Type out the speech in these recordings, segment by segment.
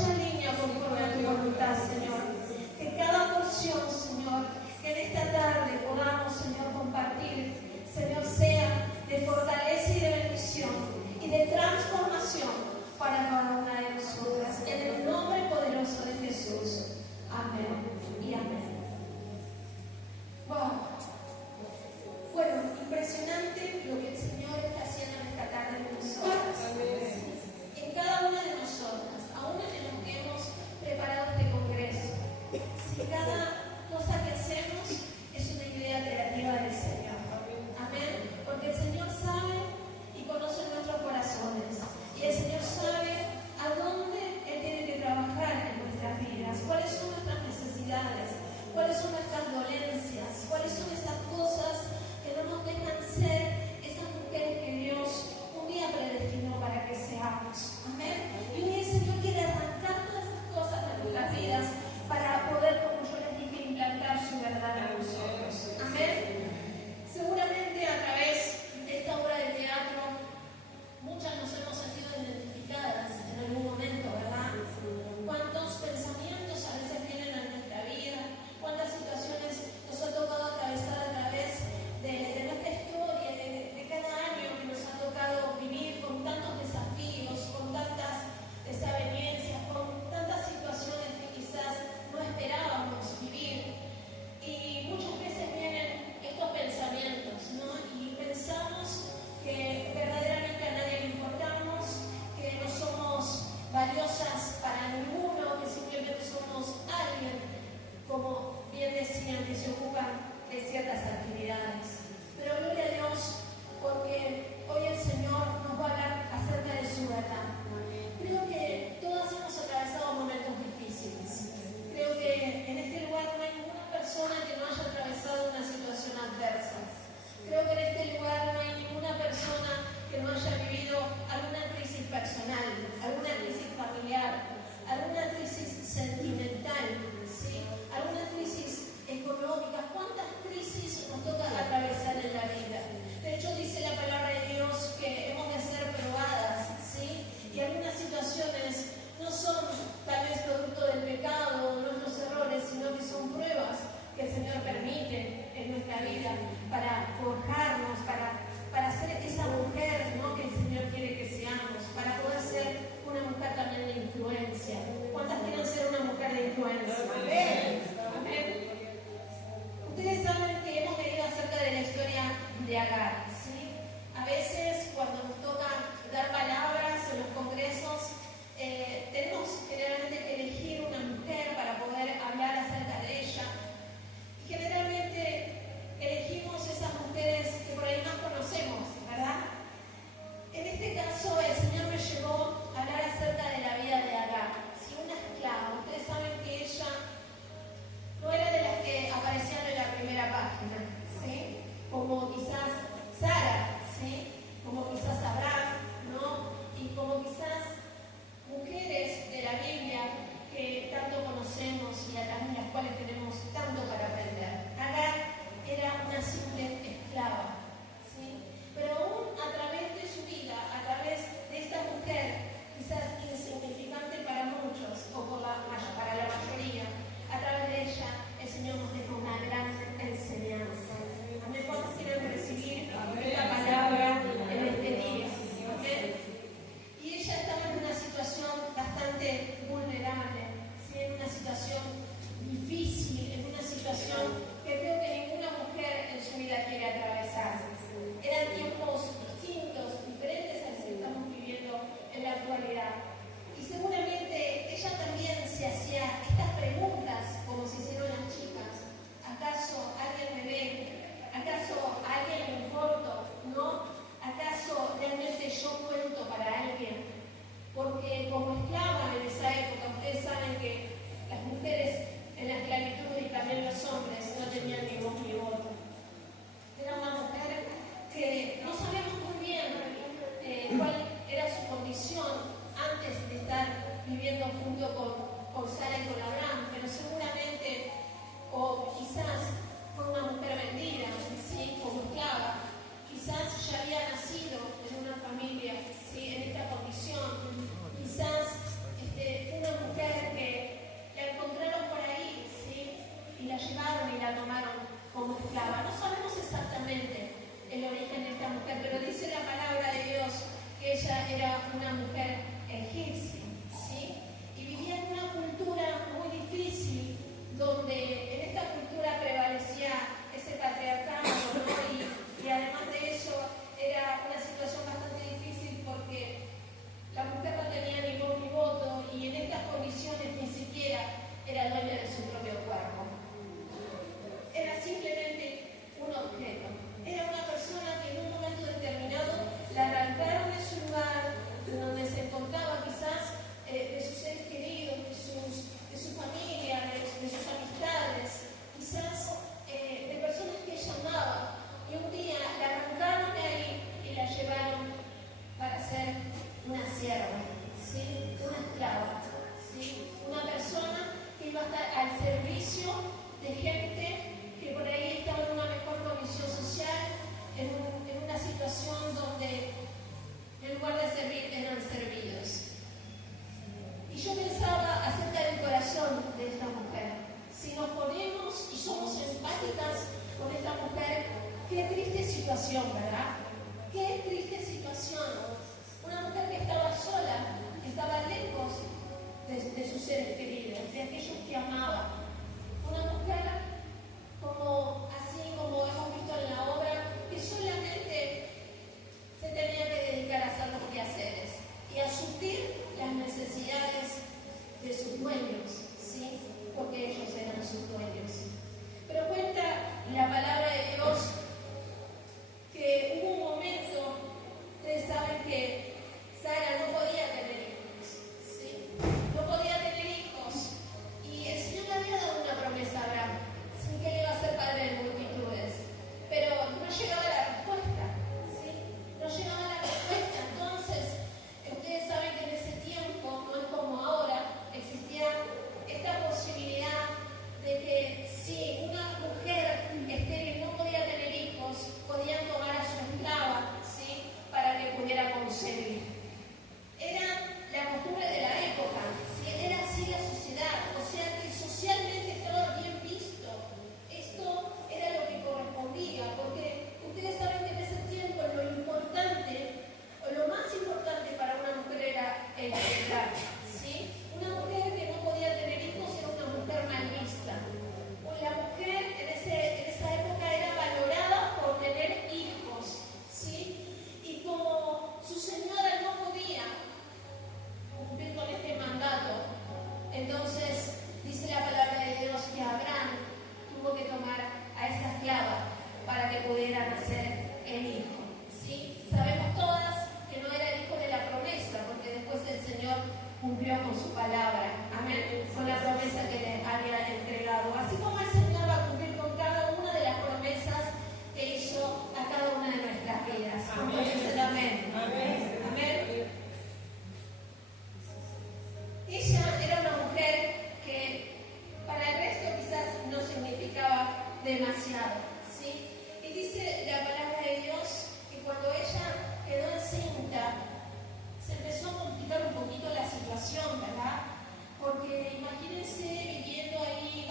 se alinea conforme a tu voluntad, Señor. Que cada porción, Señor, que en esta tarde podamos, Señor, compartir, Señor, sea de fortaleza y de bendición y de transformación para cada una de nosotras. En el nombre poderoso de Jesús. Amén y amén. Wow. Bueno, impresionante lo que el Señor está haciendo en esta tarde con nosotras. En cada una de nosotras, aún en los que hemos preparado este congreso, si cada cosa que hacemos es una idea creativa del Señor. Amén. Porque el Señor sabe y conoce nuestros corazones. Y el Señor sabe a dónde Él tiene que trabajar en nuestras vidas, cuáles son nuestras necesidades, cuáles son nuestras dolencias, cuáles son esas cosas que no nos dejan ser esas mujeres que Dios un día predestinó para que seamos. Amén. Y hoy el Señor quiere arrancar todas esas cosas de nuestras vidas para poder, como yo les dije, implantar su verdad en nosotros. Amén. Seguramente a través de esta obra de teatro muchas nos hemos sentido identificadas en algún momento, ¿verdad? Cuántos pensamientos a veces vienen a nuestra vida, cuántas situaciones nos ha tocado atravesar a través de nuestra historia, de cada año que nos ha tocado vivir con tantos desafíos, con tantas desavenencias, con tantas situaciones que quizás no esperábamos vivir. Y muchas veces vienen estos pensamientos, ¿no? Y pensamos que verdaderamente a nadie le importamos, que no somos valiosas para ninguno, que simplemente somos alguien, como bien decían, que se ocupan de ciertas actividades. Pero gloria a Dios, porque hoy el Señor nos va a hablar acerca de su verdad. Creo que todas hemos atravesado momentos difíciles. Creo que en este lugar no hay ninguna persona que no haya atravesado una situación adversa. Creo que en este lugar no hay ninguna persona que no haya vivido alguna crisis personal, alguna crisis familiar, alguna crisis sentimental, ¿sí? Alguna crisis económica. ¿Cuántas crisis nos toca atravesar en la vida? De hecho, dice la palabra de Dios que hemos de ser probadas, ¿sí? Qué triste situación, ¿verdad? Qué triste situación. Una mujer que estaba sola, que estaba lejos de sus seres queridos, de aquellos que amaba. Una mujer así como hemos visto en la obra, que solamente se tenía que dedicar a hacer los quehaceres y a suplir las necesidades de sus dueños, ¿sí? Porque ellos eran sus dueños. Pero cuenta la palabra de Dios que hubo un momento, ustedes saben que Sara no podía tener hijos, ¿sí? No podía tener hijos, y el Señor le había dado una promesa a Abraham, ¿sí? Que él iba a ser padre de multitudes, pero no llegaba la respuesta, ¿sí? No llegaba la respuesta. Entonces, ustedes saben que en ese tiempo, no es como ahora, existía esta posibilidad de que si una mujer estéril no podía tener hijos, podían tomar a su esclava, ¿sí? Para que pudiera concebir. Era la costumbre de la época, ¿sí? Era así la sociedad, o sea que socialmente estaba bien visto. Esto era lo que correspondía, porque ustedes saben que en ese tiempo lo importante, o lo más importante para una mujer era el heredar, ¿sí? Una mujer que no podía tener hijos era una mujer mal vista. La mujer en esa época era valorada por tener hijos, ¿sí? Y como su señora no podía cumplir con este mandato, entonces dice la palabra de Dios que Abraham tuvo que tomar a esa esclava para que pudiera nacer el hijo, ¿sí? Sabemos todas que no era el hijo de la promesa, porque después el Señor cumplió con su palabra, amén, con la promesa que le había entregado. Así como el Señor va a cumplir con cada una de las promesas que hizo a cada una de nuestras vidas. Amén. Amén. Amén. Amén. Ella era una mujer que para el resto quizás no significaba demasiado, ¿sí? Y dice la palabra de Dios que cuando ella quedó encinta, se empezó a complicar un poquito la situación, ¿verdad? Porque imagínense viviendo ahí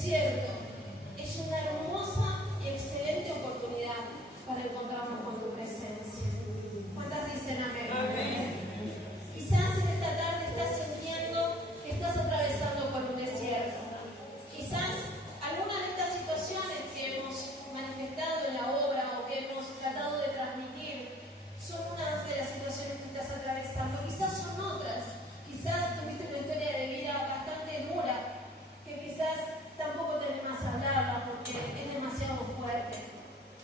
desierto es una hermosa y excelente oportunidad para encontrarnos con tu presencia. ¿Cuántas dicen amén? Amén. Quizás en esta tarde estás sintiendo que estás atravesando por un desierto. Quizás algunas de estas situaciones que hemos manifestado en la obra o que hemos tratado de transmitir son unas de las situaciones que estás atravesando. Quizás son otras. Quizás tuviste una historia de vida bastante dura que quizás tampoco te animas a hablarla porque es demasiado fuerte.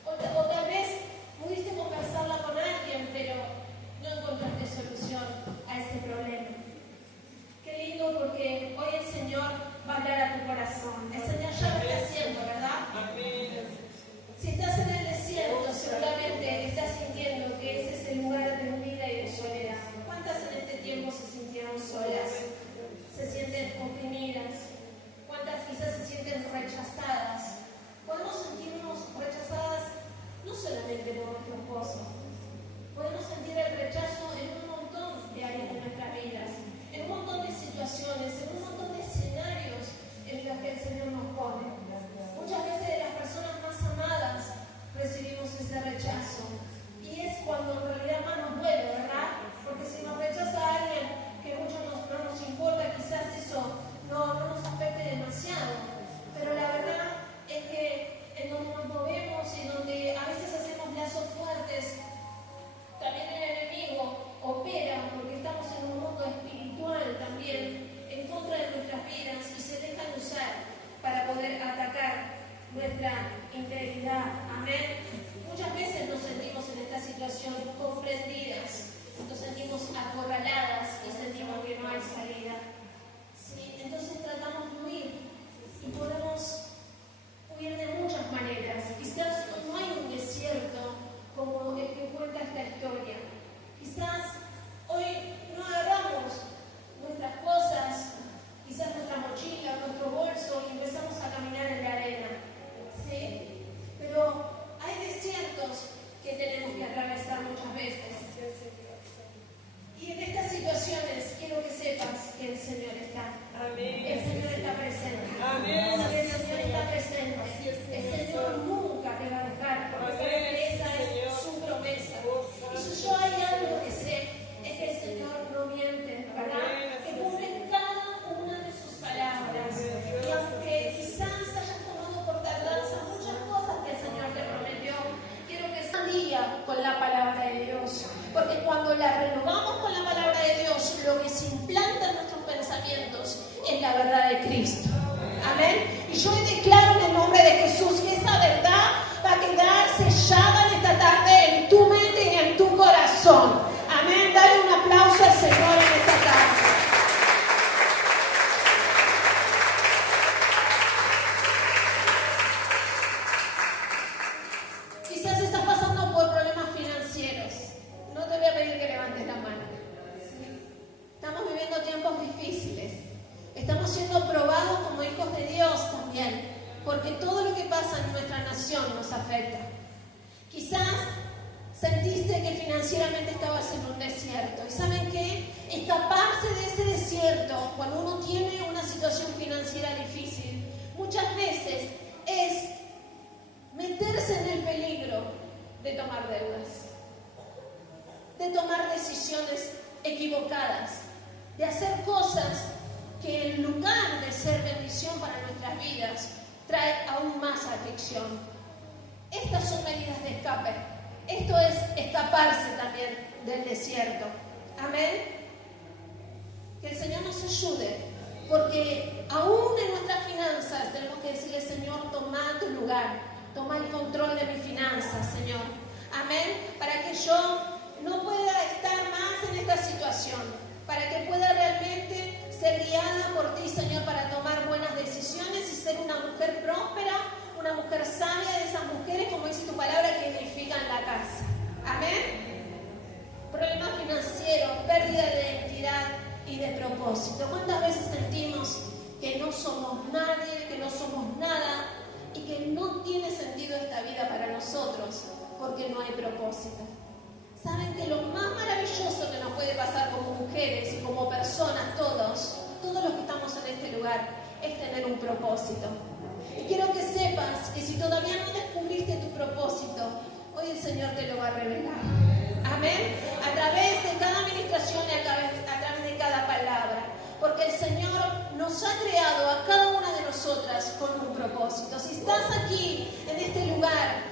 O tal vez pudiste conversarla con alguien, pero no encontraste solución a ese problema. Qué lindo, porque hoy el Señor va a hablar a tu corazón. El Señor ya lo está haciendo, ¿verdad? Si estás en el desierto, seguramente estás sintiendo que ese es el lugar de huida y de soledad. ¿Cuántas en este tiempo se sintieron solas? ¿Se sienten oprimidas? ¿Cuántas quizás se sienten rechazadas? Podemos sentirnos rechazadas no solamente por nuestro esposo. Podemos sentir el rechazo en un montón de áreas de nuestras vidas, en un montón de situaciones, en un montón de escenarios en los que el Señor nos pone. Muchas veces de las personas más amadas recibimos ese rechazo. Y es cuando en realidad más nos duele, ¿verdad? Porque si nos rechaza alguien que mucho no nos importa, quizás eso no nos afecte demasiado. Pero la verdad es que en donde nos movemos y donde a veces hacemos lazos fuertes, también el enemigo opera, porque estamos en un mundo espiritual también, en contra de nuestras vidas, y se dejan usar para poder atacar nuestra integridad. Amén. Muchas veces nos sentimos en esta situación comprendidas, nos sentimos acorraladas y sentimos que no hay salida. ¿Sí? Entonces tratamos de huir y podemos huir de muchas maneras. Quizás no hay un desierto como el que cuenta esta historia. Quizás hoy no agarramos nuestras cosas, quizás nuestra mochila, nuestro bolso y empezamos a caminar en la arena. ¿Sí? Pero hay desiertos que tenemos que atravesar muchas veces. Y en estas situaciones quiero que sepas que el Señor está. Amén. El Señor está presente. Amén. El Señor está presente. El Señor nunca te va a dejar, porque sabe que esa es su promesa. Y si yo hay algo que sé, es que el Señor no miente, ¿verdad? Que cumple cada una de sus palabras. Y aunque quizás hayas tomado por tardanza muchas cosas que el Señor te prometió, quiero que sea un día con la palabra de Dios. Porque cuando la renovamos con la palabra de Dios, lo que se implanta en nuestros pensamientos es la verdad de Cristo. Amén. Y yo declaro en el nombre de Jesús que esa verdad va a quedar sellada en esta tarde en tu mente y en tu corazón. Amén. Dale un aplauso al Señor en esta tarde. Quizás estás pasando por problemas financieros. No te voy a pedir que levantes la mano. ¿Sí? Estamos viviendo tiempos difíciles. Estamos siendo probados como hijos de Dios también, porque todo lo que pasa en nuestra nación nos afecta. Quizás sentiste que financieramente estabas en un desierto. ¿Y saben qué? Escaparse de ese desierto, cuando uno tiene una situación financiera difícil, muchas veces es meterse en el peligro de tomar deudas, de tomar decisiones equivocadas, de hacer cosas que en lugar de ser bendición para nuestras vidas, trae aún más aflicción. Estas son medidas de escape. Esto es escaparse también del desierto. Amén. Que el Señor nos ayude, porque aún en nuestras finanzas tenemos que decirle: Señor, toma tu lugar, toma el control de mis finanzas, Señor. Amén. Para que yo no pueda estar más en esta situación, para que pueda realmente ser guiada por ti, Señor, para tomar buenas decisiones y ser una mujer próspera, una mujer sabia, de esas mujeres, como dice tu palabra, que edifican la casa. Amén. Problemas financieros, pérdida de identidad y de propósito. ¿Cuántas veces sentimos que no somos nadie, que no somos nada y que no tiene sentido esta vida para nosotros porque no hay propósito? Saben que lo más maravilloso que nos puede pasar como mujeres y como personas, todos los que estamos en este lugar, es tener un propósito. Y quiero que sepas que si todavía no descubriste tu propósito, hoy el Señor te lo va a revelar. Amén. A través de cada administración y a través de cada palabra. Porque el Señor nos ha creado a cada una de nosotras con un propósito. Si estás aquí, en este lugar,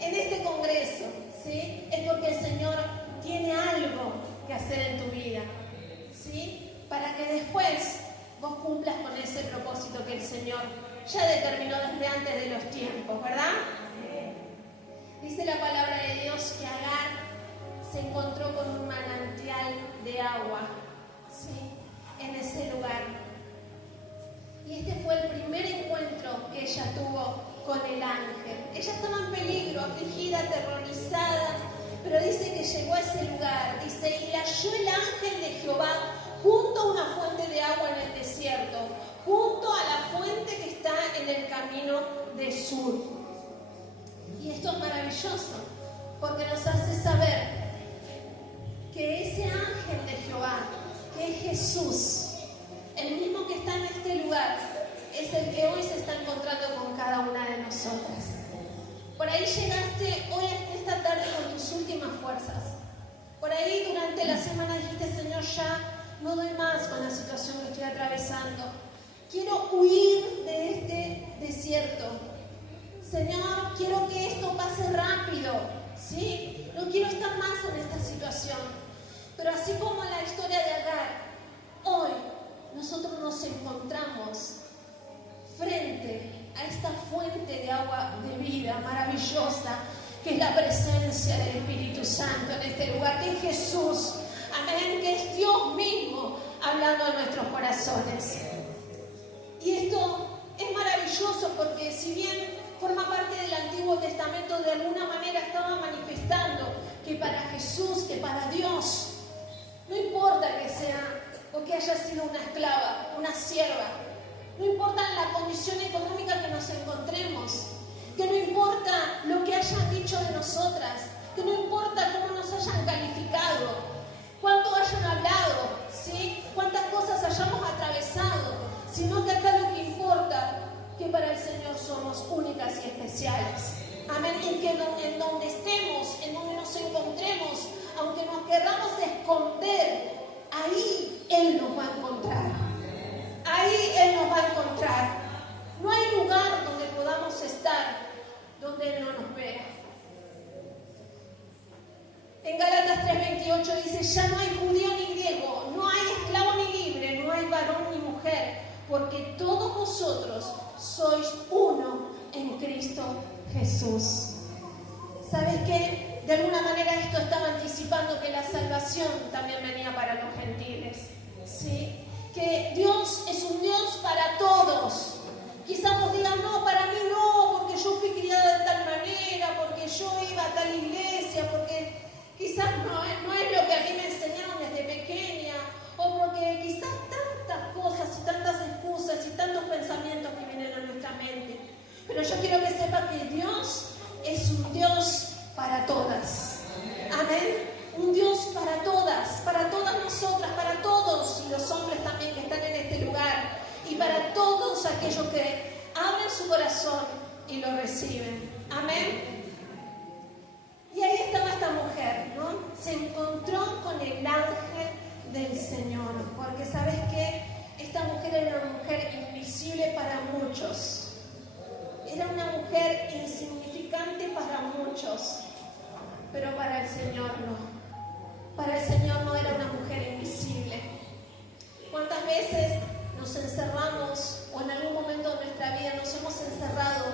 en este congreso, ¿sí? Es porque el Señor tiene algo que hacer en tu vida, ¿sí? Para que después vos cumplas con ese propósito que el Señor ya determinó desde antes de los tiempos, ¿verdad? Dice la palabra de Dios que Agar se encontró con un manantial de agua, ¿sí? En ese lugar. Y este fue el primer encuentro que ella tuvo con el ángel. Ella estaba en peligro, afligida, aterrorizada, pero dice que llegó a ese lugar. Dice, y la halló el ángel de Jehová junto a una fuente de agua en el desierto, junto a la fuente que está en el camino de Sur. Y esto es maravilloso, porque nos hace saber que ese ángel de Jehová, que es Jesús, el mismo que está en este lugar, es el que hoy se está encontrando con cada una de nosotras. Por ahí llegaste hoy, esta tarde, con tus últimas fuerzas. Por ahí durante la semana dijiste, Señor, ya no doy más con la situación que estoy atravesando. Quiero huir de este desierto. Señor, quiero que esto pase rápido, ¿sí? No quiero estar más en esta situación. Pero así como en la historia de Agar, hoy nosotros nos encontramos frente a esta fuente de agua de vida maravillosa, que es la presencia del Espíritu Santo en este lugar, que es Jesús, amén, que es Dios mismo hablando a nuestros corazones. Y esto es maravilloso porque si bien forma parte del Antiguo Testamento, de alguna manera estaba manifestando que para Jesús, que para Dios, no importa que sea o que haya sido una esclava, una sierva, no importa la condición económica que nos encontremos, que no importa lo que hayan dicho de nosotras, que no importa cómo nos hayan calificado, cuánto hayan hablado, ¿sí? Cuántas cosas hayamos atravesado, sino que acá lo que importa, que para el Señor somos únicas y especiales. Amén. Y que en donde estemos, en donde nos encontremos, aunque nos querramos esconder, ahí Él nos va a encontrar. Ahí Él nos va a encontrar. No hay lugar donde podamos estar donde Él no nos vea. En Gálatas 3:28 dice, ya no hay judío ni griego, no hay esclavo ni libre, no hay varón ni mujer, porque todos vosotros sois uno en Cristo Jesús. ¿Sabes qué? De alguna manera esto estaba anticipando que la salvación también venía para los gentiles, ¿sí? Que Dios es un Dios para todos. Quizás vos digan, no, para mí no, porque yo fui criada de tal manera, porque yo iba a tal iglesia, porque quizás no es lo que a mí me enseñaron desde pequeña, o porque quizás tantas cosas y tantas excusas y tantos pensamientos que vienen a nuestra mente. Pero yo quiero que sepas que Dios es un Dios para todas. Amén. Un Dios para todas nosotras, para todos, y los hombres también que están en este lugar, y para todos aquellos que abren su corazón y lo reciben. Amén. Y ahí estaba esta mujer, ¿no? Se encontró con el ángel del Señor, porque ¿sabes qué? Esta mujer era una mujer invisible para muchos. Era una mujer insignificante para muchos, pero para el Señor no. Para el Señor no era una mujer invisible. ¿Cuántas veces nos encerramos o en algún momento de nuestra vida nos hemos encerrado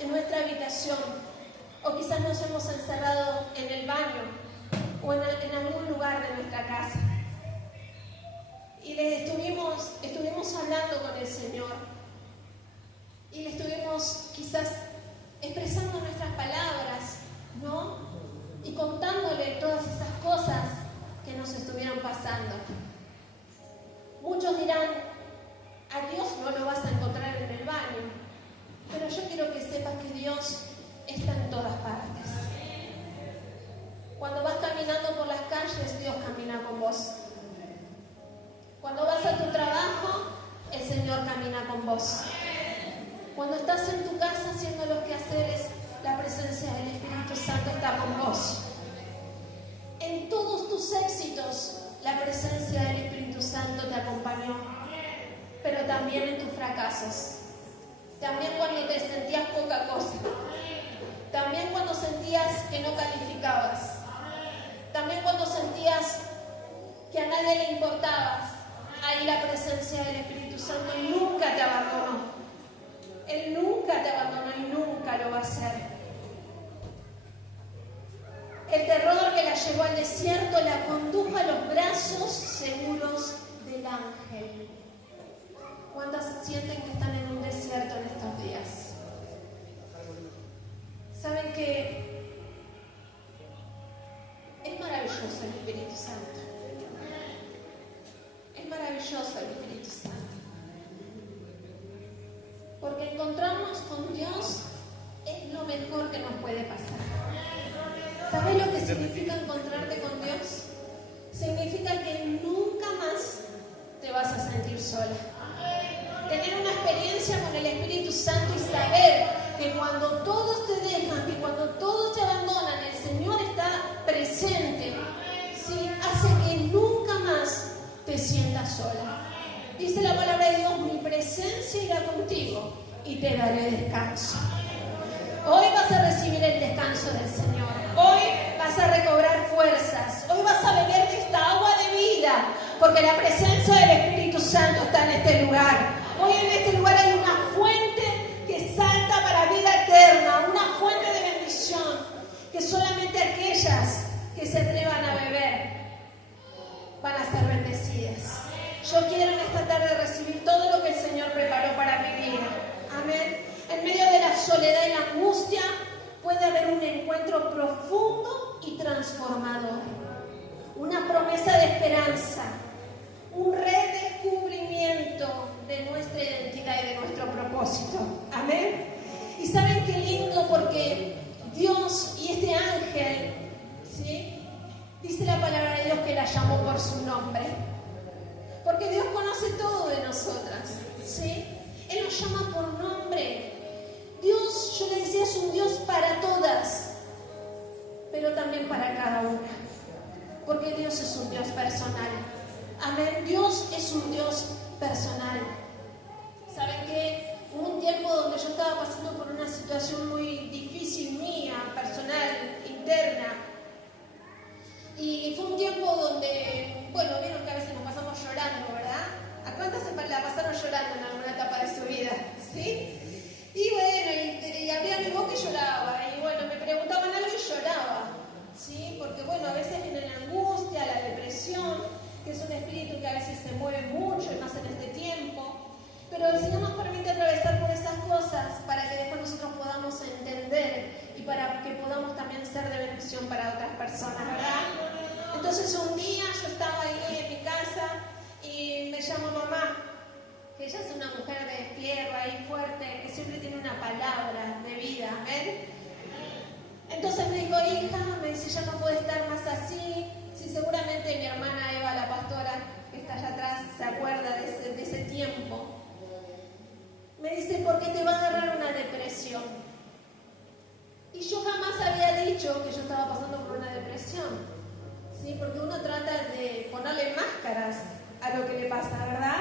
en nuestra habitación, o quizás nos hemos encerrado en el baño o en algún lugar de nuestra casa y le estuvimos hablando con el Señor y le estuvimos quizás expresando nuestras palabras, ¿no? Y contándole todas esas cosas que nos estuvieron pasando. Muchos dirán, a Dios no lo vas a encontrar en el baño, pero yo quiero que sepas que Dios está en todas partes. Cuando vas caminando por las calles, Dios camina con vos. Cuando vas a tu trabajo, el Señor camina con vos. Cuando estás en tu casa haciendo los quehaceres, la presencia del Espíritu Santo está con vos. En todos tus éxitos, la presencia del Espíritu Santo te acompañó. Pero también en tus fracasos. También cuando te sentías poca cosa. También cuando sentías que no calificabas. También cuando sentías que a nadie le importabas. Ahí la presencia del Espíritu Santo nunca te abandonó. Él nunca te abandonó y nunca lo va a hacer. El terror que la llevó al desierto la condujo a los brazos seguros del ángel. ¿Cuántas sienten que están en un desierto en estos días? ¿Saben que es maravilloso el Espíritu Santo? Es maravilloso el Espíritu Santo. Porque encontrarnos con Dios es lo mejor que nos puede pasar. ¿Sabes lo que significa encontrarte con Dios? Significa que nunca más te vas a sentir sola. Tener una experiencia con el Espíritu Santo y saber que cuando todos te dejan, que cuando todos te abandonan, el Señor está presente, ¿sí? Hace que nunca más te sientas sola. Dice la palabra de Dios, mi presencia irá contigo y te daré descanso. Hoy vas a recibir el descanso del Señor. Hoy vas a recobrar fuerzas. Hoy vas a beber de esta agua de vida, porque la presencia del Espíritu Santo está en este lugar. Hoy en este lugar hay una fuente que salta para vida eterna, una fuente de bendición, que solamente aquellas que se atrevan a beber van a ser bendecidas. Yo quiero en esta tarde recibir todo lo que el Señor preparó para mi vida. Amén. En medio de la soledad y la angustia puede haber un encuentro profundo y transformador. Una promesa de esperanza. Un redescubrimiento de nuestra identidad y de nuestro propósito. Amén. Y saben qué lindo, porque Dios y este ángel, ¿sí? Dice la palabra de Dios que la llamó por su nombre. Porque Dios conoce todo de nosotras, ¿sí? Él nos llama por nombre. Dios, yo le decía, es un Dios para todas, pero también para cada una. Porque Dios es un Dios personal. Amén. Dios es un Dios personal. ¿Saben qué? Hubo un tiempo donde yo estaba pasando por una situación muy difícil mía, personal, interna. Y fue un tiempo donde, bueno, vieron que a veces nos pasamos llorando, ¿verdad? ¿A cuántas se la pasaron llorando en alguna etapa de su vida? ¿Sí? Y bueno, y abría mi boca y lloraba. Y bueno, me preguntaban algo y lloraba. ¿Sí? Porque bueno, a veces viene la angustia, la depresión, que es un espíritu que a veces se mueve mucho, y más en este tiempo. Pero el Señor nos permite atravesar por esas cosas para que después nosotros podamos entender y para que podamos también ser de bendición para otras personas, ¿verdad? Entonces un día yo estaba ahí en mi casa y me llama mamá, que ella es una mujer de fierro ahí fuerte, que siempre tiene una palabra de vida, ¿ven? Entonces me dijo, hija, me dice, ya no puede estar más así. Sí, seguramente mi hermana Eva, la pastora, que está allá atrás, se acuerda de ese tiempo. Me dice, porque te va a agarrar una depresión. Y yo jamás había dicho que yo estaba pasando por una depresión, ¿sí? Porque uno trata de ponerle máscaras a lo que le pasa, ¿verdad?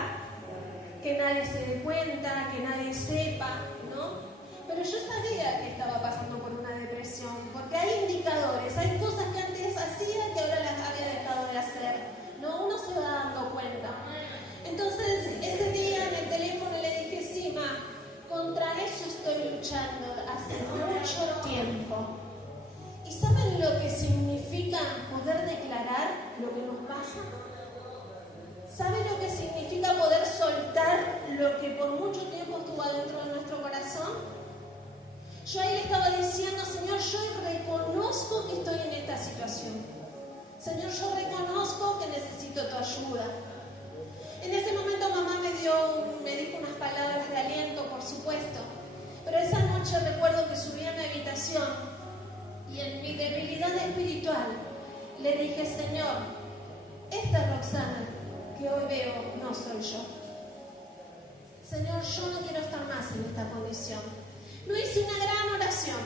Que nadie se dé cuenta, que nadie sepa, ¿no? Pero yo sabía que estaba pasando por una depresión, porque hay indicadores, hay cosas que antes hacía que ahora las había dejado de hacer, ¿no? Uno se va dando cuenta. Entonces, ese día en el teléfono le dije, sí, ma, contra eso estoy luchando hace mucho tiempo. ¿Y saben lo que significa poder declarar lo que nos pasa? ¿Saben lo que significa poder soltar lo que por mucho tiempo estuvo adentro de nuestro corazón? Yo ahí le estaba diciendo, Señor, yo reconozco que estoy en esta situación. Señor, yo reconozco que necesito tu ayuda. En ese momento mamá me dijo unas palabras de aliento, por supuesto. Pero esa noche recuerdo que subí a mi habitación y en mi debilidad espiritual le dije, Señor, esta Roxana que hoy veo no soy yo. Señor, yo no quiero estar más en esta condición. No hice una gran oración,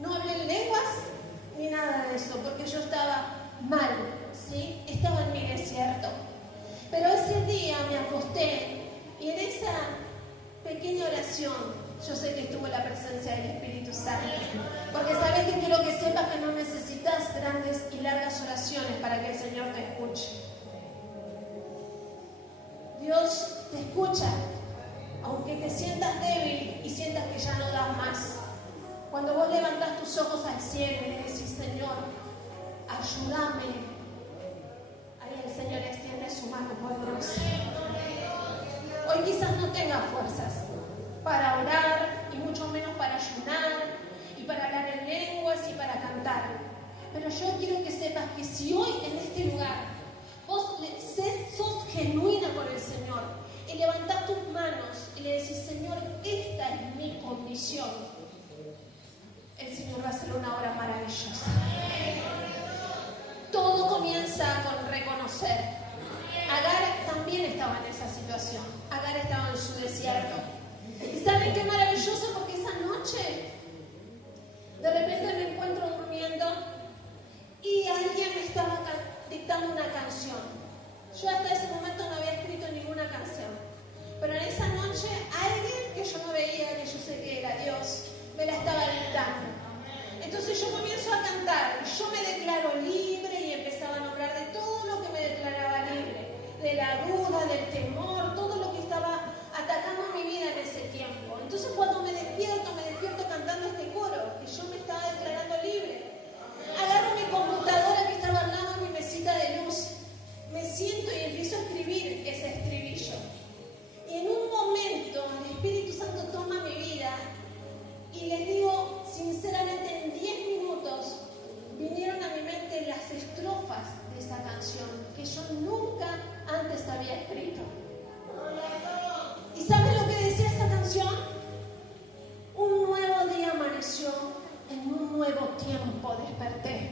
no hablé en lenguas ni nada de eso, porque yo estaba mal, ¿sí? Estaba en mi desierto. Pero ese día me acosté y en esa pequeña oración yo sé que estuvo la presencia del Espíritu Santo. Porque sabes que quiero que sepas que no necesitas grandes y largas oraciones para que el Señor te escuche. Dios te escucha, aunque te sientas débil y sientas que ya no das más. Cuando vos levantás tus ojos al cielo y le decís, Señor, ayúdame, ahí el Señor extiende su mano poderosa. Hoy quizás no tengas fuerzas para orar y mucho menos para ayunar y para hablar en lenguas y para cantar. Pero yo quiero que sepas que si hoy en este lugar vos sos genuina por el Señor y levantás tus manos y le decís, Señor, esta es mi condición, el Señor va a hacer una obra maravillosa. Todo comienza con reconocer. Agar también estaba en esa situación. Agar estaba en su desierto. ¿Y saben qué maravilloso? Porque esa noche de repente me encuentro durmiendo y alguien me estaba dictando una canción. Yo hasta ese momento no había escrito ninguna canción. Pero en esa noche alguien que yo no veía, que yo sé que era Dios, me la estaba dictando. Entonces yo comienzo a cantar, yo me declaro libre y empezaba a nombrar de todo lo que me declaraba libre, de la duda, del temor, todo lo que estaba atacando mi vida en ese tiempo. Entonces cuando me despierto cantando este coro, que yo me estaba declarando libre. Agarro mi computadora que estaba al lado de mi mesita de luz, me siento y empiezo a escribir ese estribillo. Y en un momento el Espíritu Santo toma mi vida y les digo, sinceramente, en 10 minutos vinieron a mi mente las estrofas de esa canción que yo nunca antes había escrito. ¿Y saben lo que decía esa canción? Un nuevo día amaneció, en un nuevo tiempo desperté.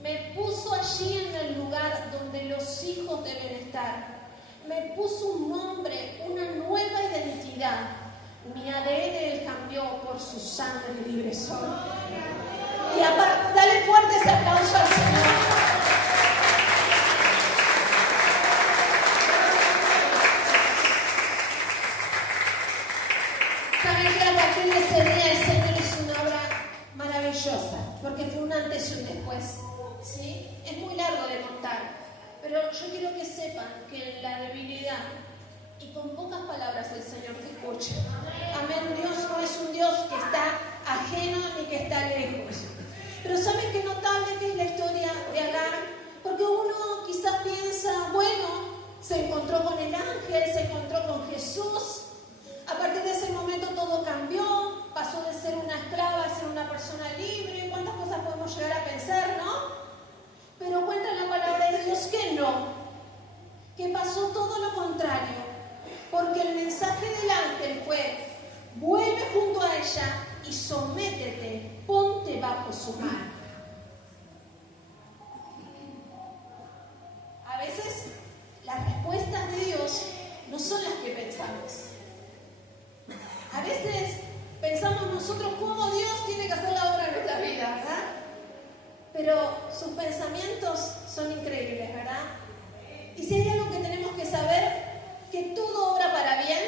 Me puso allí en el lugar donde los hijos deben estar. Me puso un nombre, una nueva identidad. Mi ADN cambió por su sangre libre soy. Y aparte, dale fuerte ese aplauso al Señor. Saben que a partir de ese día el Señor hizo una obra maravillosa, porque fue un antes y un después. ¿Sí? Es muy largo de contar, pero yo quiero que sepan que en la debilidad y con pocas palabras el Señor te escucha. Amén. Dios no es un Dios que está ajeno ni que está lejos. Pero ¿saben qué notable que es la historia de Agar? Porque uno quizás piensa, bueno, se encontró con el ángel, se encontró con Jesús. A partir de ese momento todo cambió, pasó de ser una esclava a ser una persona libre. ¿Cuántas cosas podemos llegar a pensar, no? Pero cuenta la palabra de Dios que no, que pasó todo lo contrario, porque el mensaje del ángel fue, vuelve junto a ella y sométete, ponte bajo su mano. A veces las respuestas de Dios no son las que pensamos. A veces pensamos nosotros cómo Dios tiene que hacer la obra en nuestra vida, ¿verdad? Pero sus pensamientos son increíbles, ¿verdad? Y si hay algo que tenemos que saber, que todo obra para bien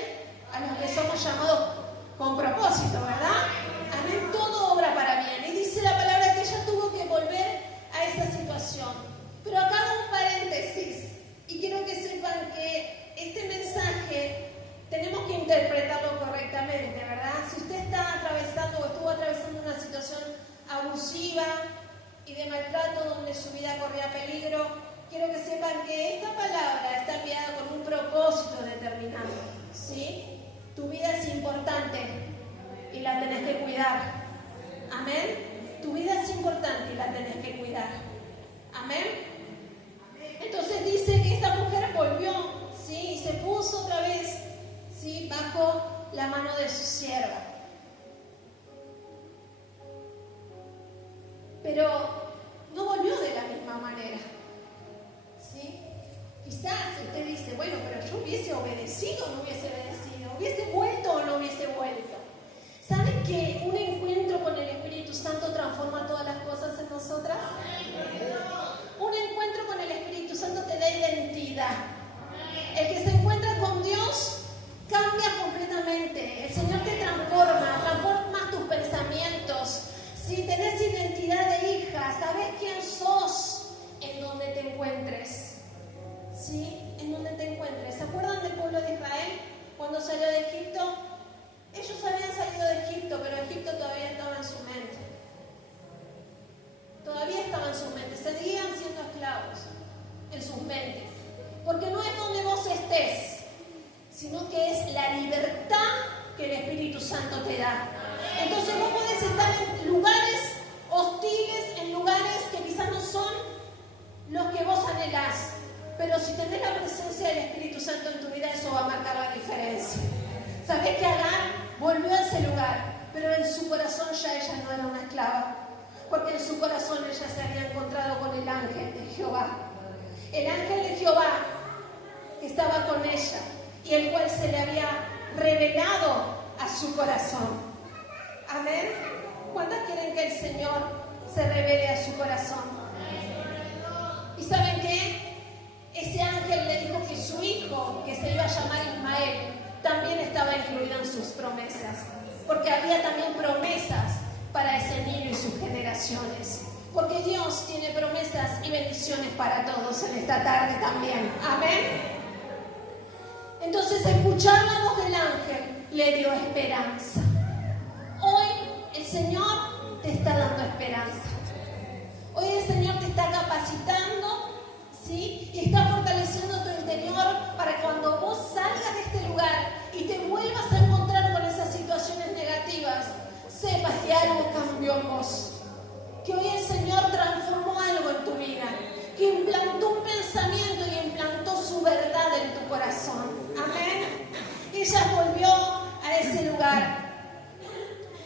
a los que somos llamados con propósito, ¿verdad? Amén, todo obra para bien. Y dice la palabra que ella tuvo que volver a esa situación. Pero acá hago un paréntesis y quiero que sepan que este mensaje tenemos que interpretarlo correctamente, ¿verdad? Si usted está atravesando o estuvo atravesando una situación abusiva y de maltrato donde su vida corría peligro, quiero que sepan que esta palabra está enviada con un propósito determinado, ¿sí? Tu vida es importante y la tenés que cuidar. Amén. Tu vida es importante y la tenés que cuidar. Amén. Entonces dice que esta mujer volvió, ¿sí? Y se puso otra vez, ¿sí? Bajo la mano de su sierva. Pero no volvió de la misma manera, ¿sí? Quizás usted dice, bueno, pero yo hubiese obedecido o no hubiese obedecido. ¿Hubiese vuelto o no hubiese vuelto? ¿Saben que un encuentro con el Espíritu Santo transforma todas las cosas en nosotras? Un encuentro con el Espíritu Santo te da identidad. El que se encuentra con Dios cambia completamente. El Señor te transforma tus pensamientos. Si tenés identidad de hija, sabes quién sos en donde te encuentres. ¿Sí? En donde te encuentres. ¿Se acuerdan del pueblo de Israel cuando salió de Egipto? Ellos habían salido de Egipto, pero Egipto todavía estaba en su mente. Todavía estaba en su mente. Seguían siendo esclavos en sus mentes. Porque no es donde vos estés, sino que es la libertad que el Espíritu Santo te da. Entonces vos podés estar en lugares hostiles, en lugares que quizás no son los que vos anhelás. Pero si tenés la presencia del Espíritu Santo en tu vida, eso va a marcar la diferencia. ¿Sabés que Agar volvió a ese lugar? Pero en su corazón ya ella no era una esclava. Porque en su corazón ella se había encontrado con el ángel de Jehová. El ángel de Jehová que estaba con ella y el cual se le había revelado a su corazón. Amén. ¿Cuántas quieren que el Señor se revele a su corazón? ¿Y saben qué? Ese ángel le dijo que su hijo, que se iba a llamar Ismael, también estaba incluido en sus promesas. Porque había también promesas para ese niño y sus generaciones. Porque Dios tiene promesas y bendiciones para todos en esta tarde también. Amén. Entonces, escuchar la voz del ángel le dio esperanza. Hoy el Señor te está dando esperanza. Hoy el Señor te está capacitando, ¿sí? Y está fortaleciendo tu interior para cuando vos salgas de este lugar y te vuelvas a encontrar con esas situaciones negativas, sepas que algo cambió en vos. Que hoy el Señor transformó algo en tu vida, que implantó un pensamiento y implantó su verdad en tu corazón. Amén. Ella volvió a ese lugar.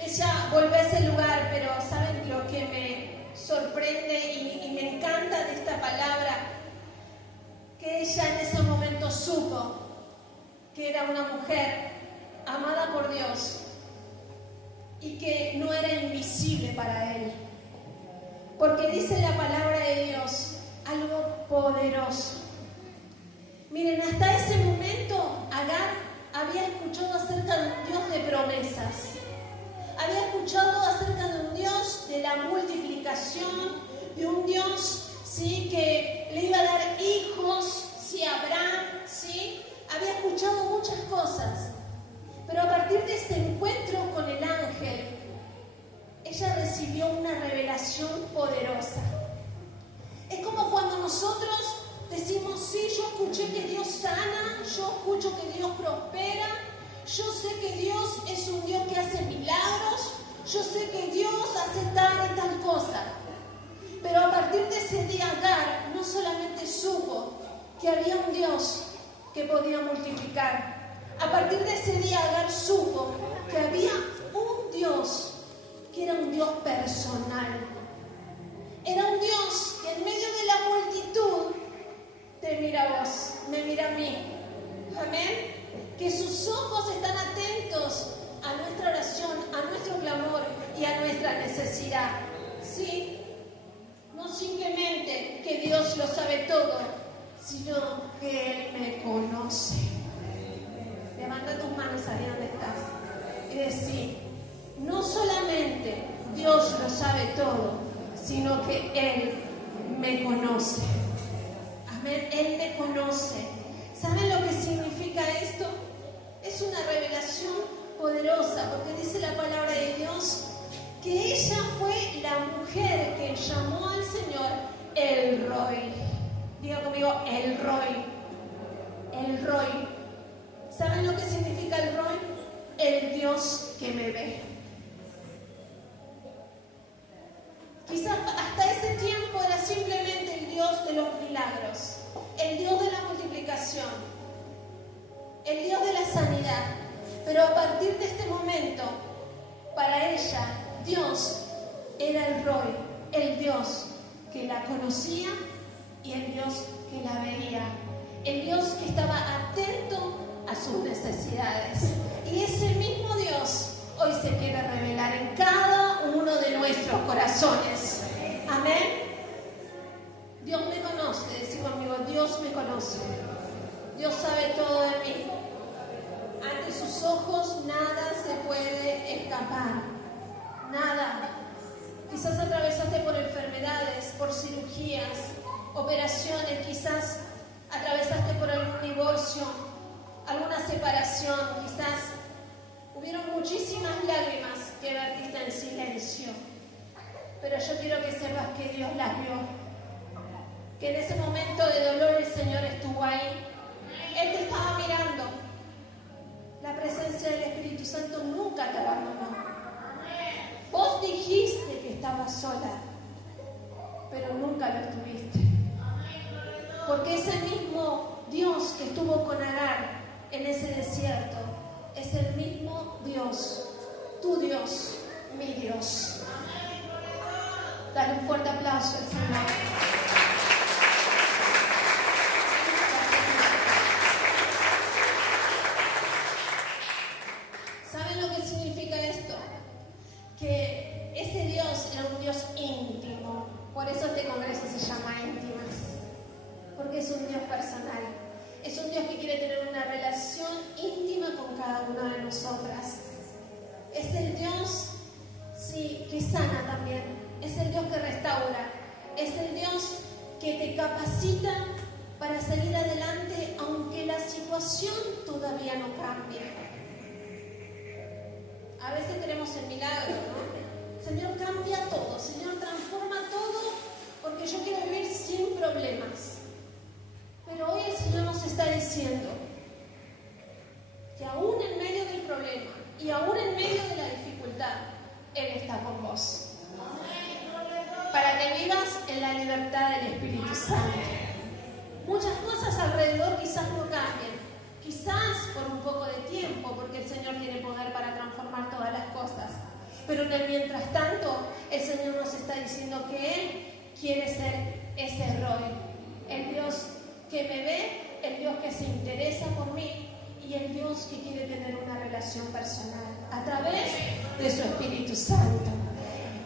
Ella volvió a ese lugar, pero ¿saben lo que me sorprende y me encanta de esta palabra? Que ella en ese momento supo que era una mujer amada por Dios y que no era invisible para Él. Porque dice la palabra de Dios algo poderoso. Miren, hasta ese momento Agar había escuchado acerca de un Dios de promesas. Había escuchado acerca de un Dios de la multiplicación, de un Dios, ¿sí?, que le iba a dar hijos, ¿sí?, a Abraham, ¿sí? Había escuchado muchas cosas. Pero a partir de ese encuentro con el ángel, ella recibió una revelación poderosa. Es como cuando nosotros decimos, sí, yo escuché que Dios sana, yo escucho que Dios prospera, yo sé que Dios es un Dios que hace milagros, yo sé que Dios hace tal y tal cosa. Pero a partir de ese día Agar no solamente supo que había un Dios que podía multiplicar. A partir de ese día Agar supo que había un Dios que era un Dios personal. Era un Dios que en medio de la multitud te mira a vos, me mira a mí. Amén. Que sus ojos están atentos a nuestra oración, a nuestro clamor y a nuestra necesidad. ¿Sí? No simplemente que Dios lo sabe todo, sino que Él me conoce. Levanta tus manos ahí donde estás y decir, no solamente Dios lo sabe todo, sino que Él me conoce. Amén, Él me conoce. ¿Saben lo que significa esto? Es una revelación poderosa, porque dice la palabra de Dios que ella fue la mujer que llamó al Señor El Roy. Diga conmigo, El Roy. El Roy. ¿Saben lo que significa El Roy? El Dios que me ve. Quizás hasta ese tiempo era simplemente el Dios de los milagros, el Dios de la multiplicación, el Dios de la sanidad. Pero a partir de este momento, para ella, Dios era el Roy, el Dios que la conocía y el Dios que la veía, el Dios que estaba atento a sus necesidades. Y ese mismo Dios hoy se quiere revelar en cada uno de nuestros corazones. Amén. Dios me conoce, decí conmigo, Dios me conoce. Dios sabe todo de mí. Ante sus ojos nada se puede escapar. Nada. Quizás atravesaste por enfermedades, por cirugías, operaciones, quizás atravesaste por algún divorcio, alguna separación, quizás hubieron muchísimas lágrimas que vertiste en silencio. Pero yo quiero que sepas que Dios las vio, que en ese momento de dolor el Señor estuvo ahí. Él te estaba mirando. La presencia del Espíritu Santo nunca te abandonó. Vos dijiste que estabas sola, pero nunca lo estuviste. Porque ese mismo Dios que estuvo con Agar en ese desierto es el mismo Dios, tu Dios, mi Dios. Dale un fuerte aplauso al Señor. ¿Saben lo que significa esto? Que ese Dios era un Dios íntimo. Por eso este congreso se llama Íntimas. Porque es un Dios personal. Es un Dios que quiere tener una relación íntima con cada una de nosotras. Es el Dios, sí, que sana también. Es el Dios que restaura. Es el Dios que te capacita para salir adelante aunque la situación todavía no cambie. A veces queremos el milagro, ¿no? Señor, cambia todo. Señor, transforma todo porque yo quiero vivir sin problemas. Pero hoy el Señor nos está diciendo que aún en medio del problema y aún en medio de la dificultad, Él está con vos. Para que vivas en la libertad del Espíritu Santo. Muchas cosas alrededor quizás no cambien. Quizás por un poco de tiempo, porque el Señor tiene poder para transformar todas las cosas. Pero en el mientras tanto, el Señor nos está diciendo que Él quiere ser ese Roy, el Dios que me ve, el Dios que se interesa por mí y el Dios que quiere tener una relación personal a través de su Espíritu Santo.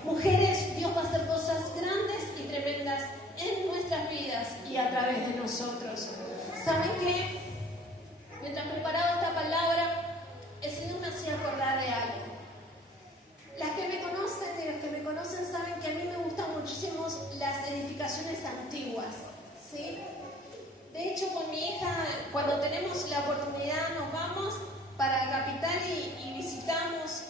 Mujeres, Dios va a hacer cosas grandes y tremendas en nuestras vidas y a través de nosotros. ¿Saben qué? Mientras preparaba esta palabra, el Señor me hacía acordar de algo. Las que me conocen y los que me conocen saben que a mí me gustan muchísimo las edificaciones antiguas, ¿sí? De hecho, con mi hija, cuando tenemos la oportunidad, nos vamos para Capital y visitamos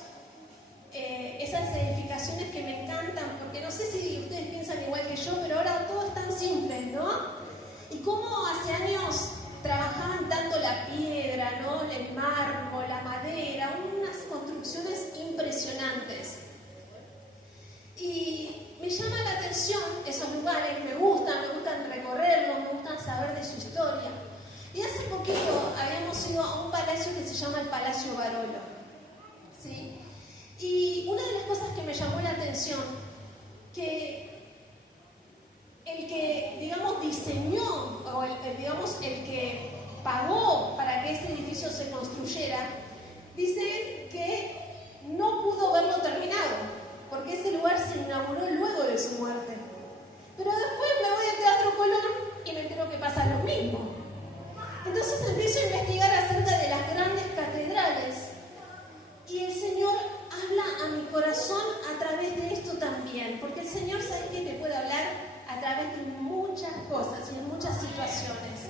esas edificaciones que me encantan, porque no sé si ustedes piensan igual que yo, pero ahora todo es tan simple, ¿no? Y cómo hace años trabajaban tanto la piedra, ¿no? El mármol, la madera, unas construcciones impresionantes. Y me llama la atención esos lugares, me gustan recorrerlos, me gustan saber de su historia. Y hace poquito habíamos ido a un palacio que se llama el Palacio Barolo, ¿sí? Y una de las cosas que me llamó la atención, que el que, digamos, diseñó, o el que pagó para que ese edificio se construyera, dice que no pudo verlo terminado, porque ese lugar se inauguró luego de su muerte. Pero después me voy a Teatro Colón y me entero que pasa lo mismo. Entonces empiezo a investigar acerca de las grandes catedrales y el Señor habla a mi corazón a través de esto también, porque el Señor sabe que te puede hablar a través de muchas cosas y en muchas situaciones.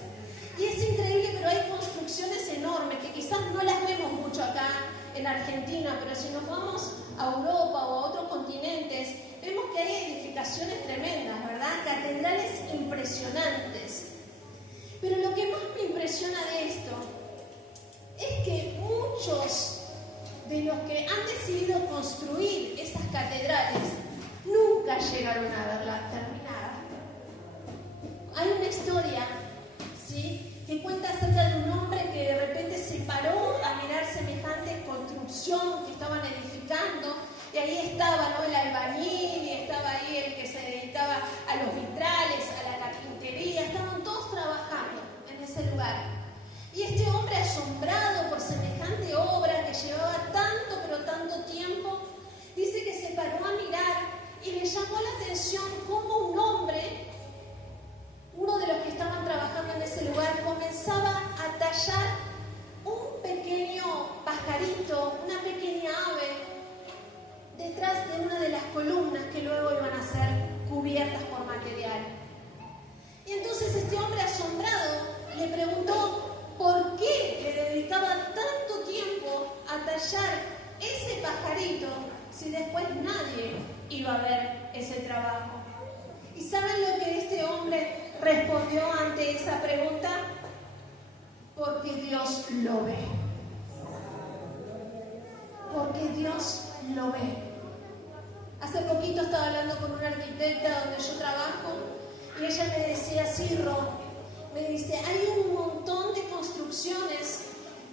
Y es increíble, pero hay construcciones enormes que quizás no las vemos mucho acá en Argentina, pero si nos vamos a Europa o a otros continentes, vemos que hay edificaciones tremendas, ¿verdad? Catedrales impresionantes. Pero lo que más me impresiona de esto es que muchos de los que han decidido construir esas catedrales nunca llegaron a verla terminada. Hay una historia, ¿sí?, que cuenta acerca de un hombre que de repente se paró a mirar semejante construcción que estaban edificando, y ahí estaba, ¿no?, el albañil, y estaba ahí el que se dedicaba a los vitrales, a la carpintería, estaban todos trabajando en ese lugar. Y este hombre a asombrado por semejante obra que llevaba tanto, pero tanto tiempo, dice que se paró a mirar y le llamó la atención cómo un hombre, uno de los que estaban trabajando en ese lugar, comenzaba a tallar un pequeño pajarito, una pequeña ave, detrás de una de las columnas que luego iban a ser cubiertas por material. Y entonces este hombre asombrado le preguntó por qué le dedicaba tanto tiempo a tallar ese pajarito si después nadie iba a ver ese trabajo. ¿Y saben lo que este hombre respondió ante esa pregunta? Porque Dios lo ve. Porque Dios lo ve. Hace poquito estaba hablando con una arquitecta donde yo trabajo y ella me decía, sí, Ro, me dice, hay un montón de construcciones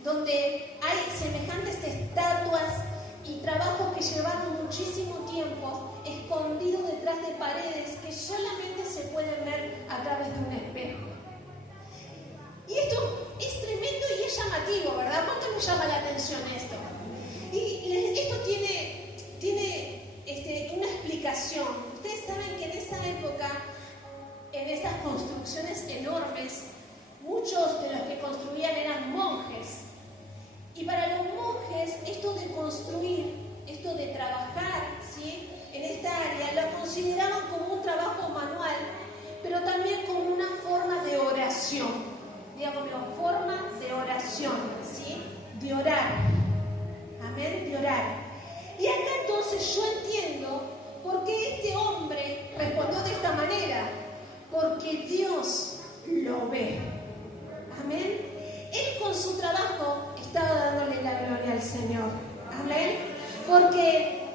donde hay semejantes estatuas y trabajos que llevaron muchísimo tiempo escondidos detrás de paredes que solamente se pueden ver a través de un espejo. Y esto es tremendo y es llamativo, ¿verdad? ¿Cuánto me llama la atención esto? Y esto tiene una explicación. Ustedes saben que en esa época, en esas construcciones enormes, muchos de los que construían eran monjes. Y para los monjes, esto de construir, esto de trabajar, ¿sí?, en esta área, lo consideraban como un trabajo manual, pero también como una forma de oración. Digámoslo, forma de oración, ¿sí?, de orar. Amén, de orar. Y acá entonces yo entiendo por qué este hombre respondió de esta manera. Porque Dios lo ve. Amén. Él con su trabajo estaba dándole la gloria al Señor. Amén. Porque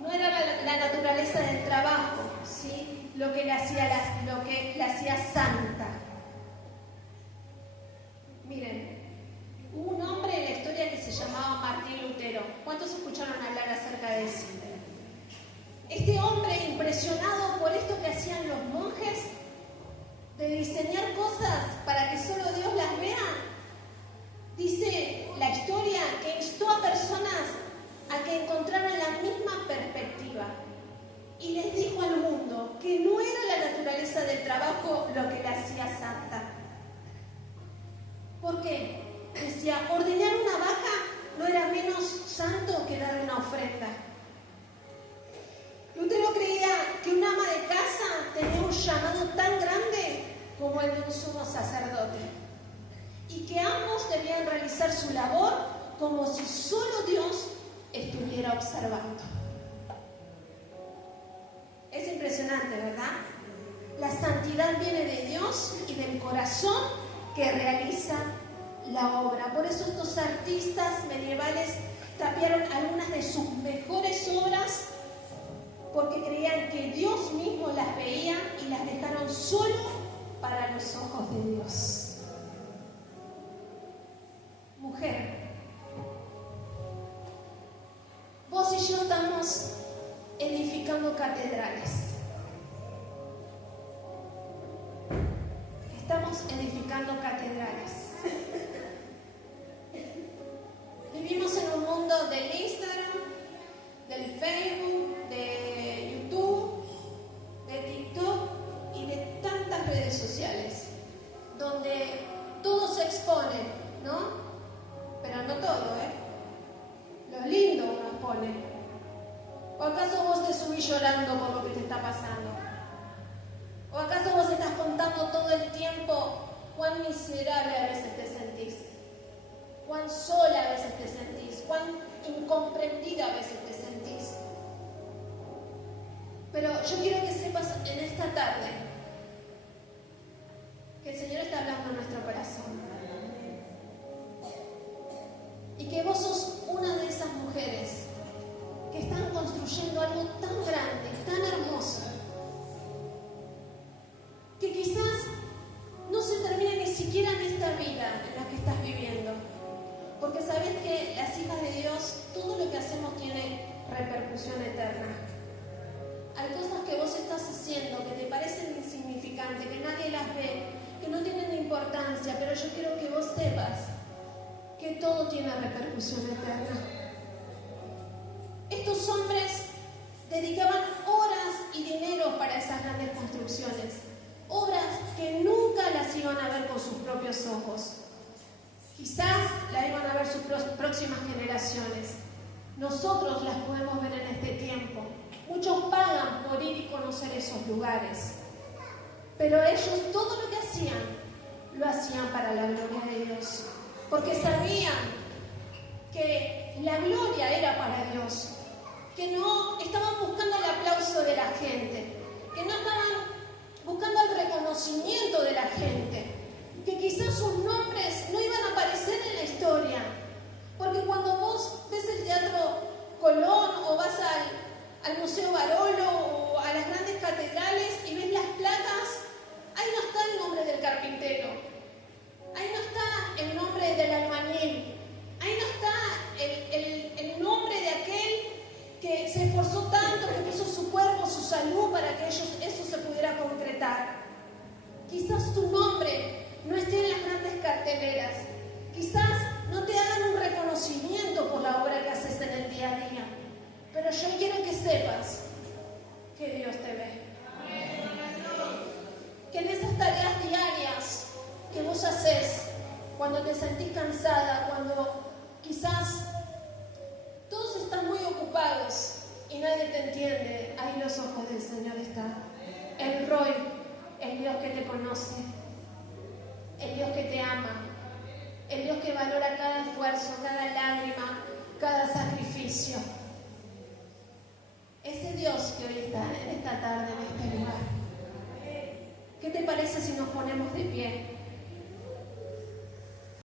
no era la naturaleza del trabajo, ¿sí?, lo que le hacía santa. Miren, hubo un hombre en la historia que se llamaba Martín Lutero. ¿Cuántos escucharon hablar acerca de eso? Este hombre, impresionado por esto que hacían los monjes, de diseñar cosas para que solo Dios las vea, dice la historia que instó a personas a que encontraran la misma perspectiva y les dijo al mundo que no era la naturaleza del trabajo lo que la hacía santa. ¿Por qué? Decía, ordeñar una vaca no era menos santo que dar una ofrenda. Lutero creía que un ama de casa tenía un llamado tan grande como el de un sumo sacerdote y que ambos debían realizar su labor como si solo Dios estuviera observando. Es impresionante, ¿verdad? La santidad viene de Dios y del corazón que realiza la obra. Por eso estos artistas medievales tapiaron algunas de sus mejores obras porque creían que Dios mismo las veía y las dejaron solo para los ojos de Dios. Mujer, vos y yo estamos edificando catedrales. Estamos edificando catedrales. Vivimos en un mundo del Instagram, del Facebook, de YouTube, de TikTok y de tantas redes sociales, donde todo se expone, ¿no? Pero no todo, Lo lindo nos pone. ¿O acaso vos te subís llorando por lo que te está pasando? ¿O acaso vos estás contando todo el tiempo cuán miserable a veces te sentís? Cuán sola a veces te sentís, cuán incomprendida a veces te sentís. Pero yo quiero que sepas en esta tarde que el Señor está hablando en nuestro corazón. Y que vos sos una de esas mujeres que están construyendo algo tan grande, tan hermoso, que quizás no se termine ni siquiera en esta vida en la que estás viviendo. Porque sabes que las hijas de Dios, todo lo que hacemos tiene repercusión eterna. Hay cosas que vos estás haciendo que te parecen insignificantes, que nadie las ve, que no tienen importancia, pero yo quiero que vos sepas estos hombres dedicaban horas y dinero para esas grandes construcciones, obras que nunca las iban a ver con sus propios ojos. Quizás la iban a ver sus próximas generaciones. Nosotros las podemos ver en este tiempo. Muchos pagan por ir y conocer esos lugares, pero ellos todo lo que hacían, lo hacían para la gloria de Dios, porque sabían que la gloria era para Dios, que no estaban buscando el aplauso de la gente, que no estaban buscando el reconocimiento de la gente, que quizás sus nombres no iban a aparecer en la historia, porque cuando vos ves el Teatro Colón o vas al Museo Barolo o a las grandes catedrales y ves las placas, ahí no está el nombre del carpintero, ahí no está el nombre del albañil, ahí no está el nombre de aquel que se esforzó tanto, que puso su cuerpo, su salud para que eso se pudiera concretar. Quizás tu nombre no esté en las grandes carteleras, quizás no te hagan un reconocimiento por la obra que haces en el día a día, pero yo quiero que sepas que Dios te ve. Que en esas tareas diarias que vos haces, cuando te sentís cansada, cuando quizás todos están muy ocupados y nadie te entiende, ahí los ojos del Señor están. El Roy, el Dios que te conoce, el Dios que te ama, el Dios que valora cada esfuerzo, cada lágrima, cada sacrificio. Ese Dios que hoy está en esta tarde, en este lugar. ¿Qué te parece si nos ponemos de pie?